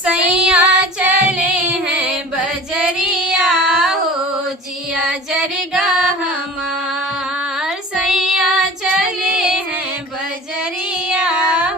सैया चले हैं बजरिया हो जिया जरगा हमार। सैया चले हैं बजरिया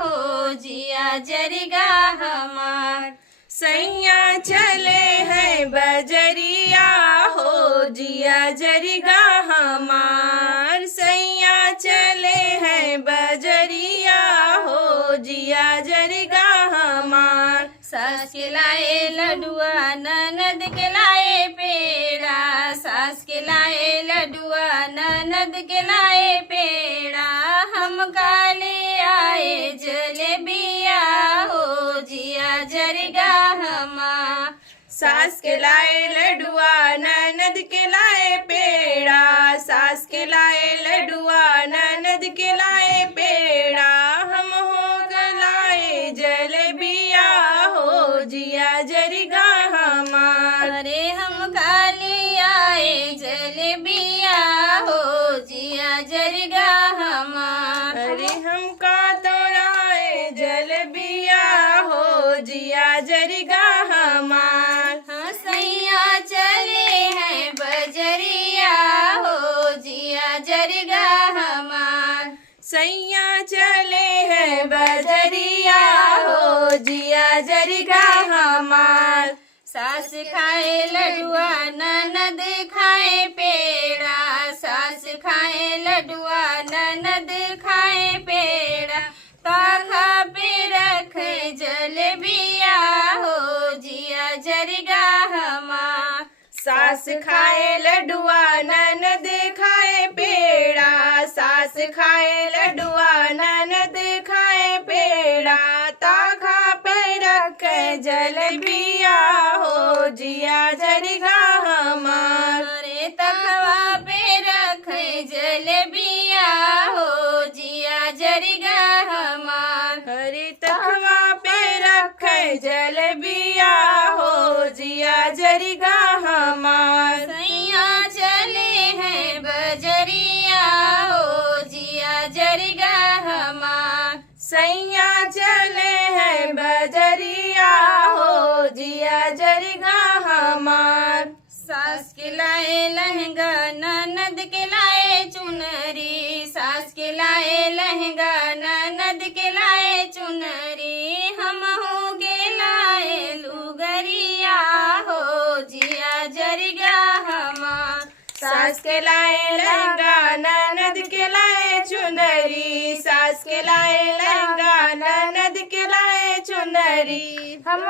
हो जिया जरगा हमार। सैया चले हैं बजरिया हो जिया जरगा हमार। सैया चले हैं बजरिया हो जिया जरगा हमार। सास के लाए लडुआ ननद के लाए पेड़ा। सास के लाए लडुआ ननद के लाए पेड़ा। हम काले आए जलेबिया हो जिया जरगा हमार। सास के लाए लडुआ ननद के लाए पेड़ा। सास के लाए लडुआ ननद के लाए पेड़ा। हम हो गलाए जलेबिया हो जिया जरगा हमार। अरे हम काले आए जलेबिया हो जिया जरगा हमार। अरे हम का तोराए जलेबिया हो जिया जरगा हमार। हाँ सैया चले हैं बजरिया हो जिया जरगा हमार। सैया चले हैं बजरिया हो जिया जरगा हमार। सास खाए लडुआ ननद खाए पेड़ा। सास खाए लडुआ ननद खाए पेड़ा। ताखा पे रख जलेबिया हो जिया जरगा हमार। सास खाए लडुआ ननद खाए पेड़ा। सास खाए लडुआ ननद खाए पेड़ा। ताखा पे रख जलेबिया हो जिया जरगा हमार। अरे तखवा पे रख जलेबिया हो जिया जरगा हमार। हरी तखवा पे रख जलेबिया हो जिया जरगा हमार। सैया चले हैं बजरिया हो जिया जरगा हमार। सैया चले हैं बजरिया हो जिया जरगा हमार। सास के लाए लहंगा ननद के लाए चुनरी। सास के लाए लहंगा ननद के लाए चुनरी। हम हो के लाए लुगरिया हो जिया जरगा हमार। सास के लाए लहंगा ननद के लाए चुनरी। सास के लाए लहंगा ननद के लाए चुनरी। हम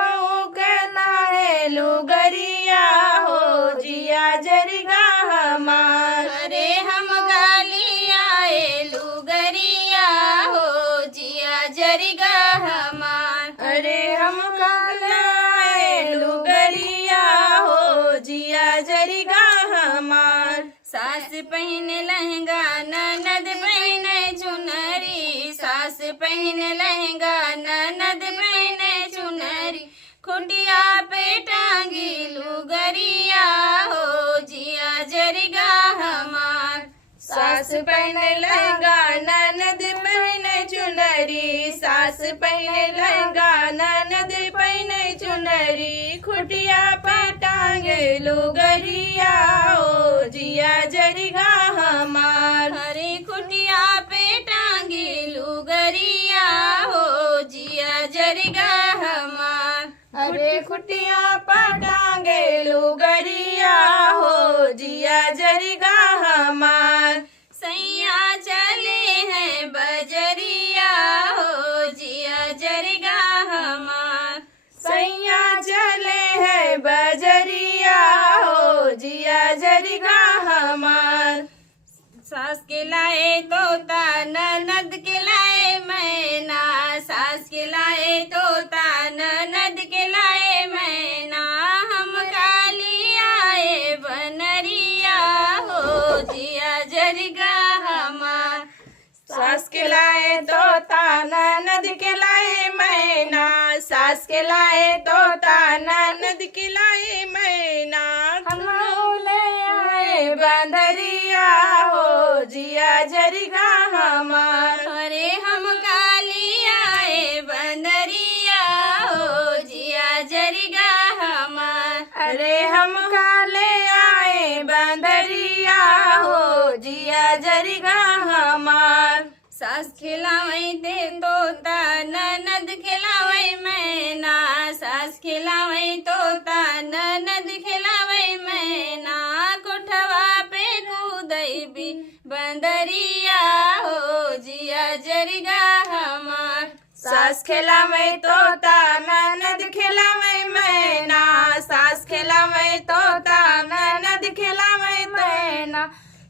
के लाए लुगरिया हो जिया जरगा हमार। अरे हम गाली आए लुगरिया हो जिया जरगा हमार। अरे हम लाए लुगरिया हो जिया जरगा हमार। सास पहने लहंगा ननद पहने चुनरी। सास पहने लहंगा ननद पहने चुनरी। खुटिया पे टांगी लुगरिया हो जिया जरगा हमार। सास पहने लहंगा ननद पहने चुनरी। सास पहने लहंगा ननद पहने चुनरी। खुटिया पे टांगे लुगरिया हो जिया जरगा हमार। हरी खुटिया पे टांगी लुगरिया हो जिया जरगा हमार। अरे खुटिया पे टांगे लुगरिया हो जिया जरगा हमार। सैया चले हैं बजरिया हो जिया जरगा हमार। सैया चले हैं बजरिया हो जिया जरगा हमार। सास के लाए तोता ननद के लाए मैना। सास के लाए तोता ननद के लाए मैना। हम काली आए बनरिया हो जिया जरगा हमार। सास के लाए तोता ननद के लाए मैना। सास के लाए तोता ननद के लाए मैना। हम ले आए बंदरिया हो जिया जरगा हमार। अरे हम काली आए बंदरिया हो जिया अरे हम काले आए बंदरिया हो जिया जरिगा हमार। सास खिलावई ते तोता ननद खिलावई मैना, सास खिलावई तोता ननद खिलावई मैना, कोठवा पे कूदई भी बंदरिया हो जिया जरिगा हमार। सास खिलावे तोता ननद खिलावे मैना, सास खिलावे तोता ननद खिलावे मैना,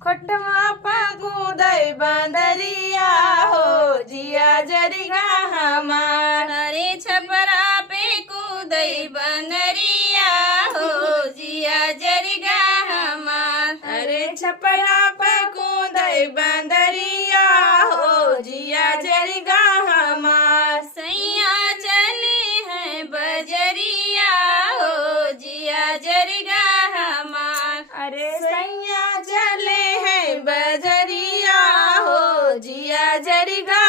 खोटवा पगुदई बंदरिया हो जिया जरिगा हमार। अरे छपरा पे कूदई बंदरिया हो जिया जरिगा हमार। अरे छपरा पगुदई बंदरिया हो जिया जरिगा हमार। सैया चले हैं बजरिया हो जिया जरिगा हमार। अरे सैया चले हैं बजरिया हो जिया जरिगा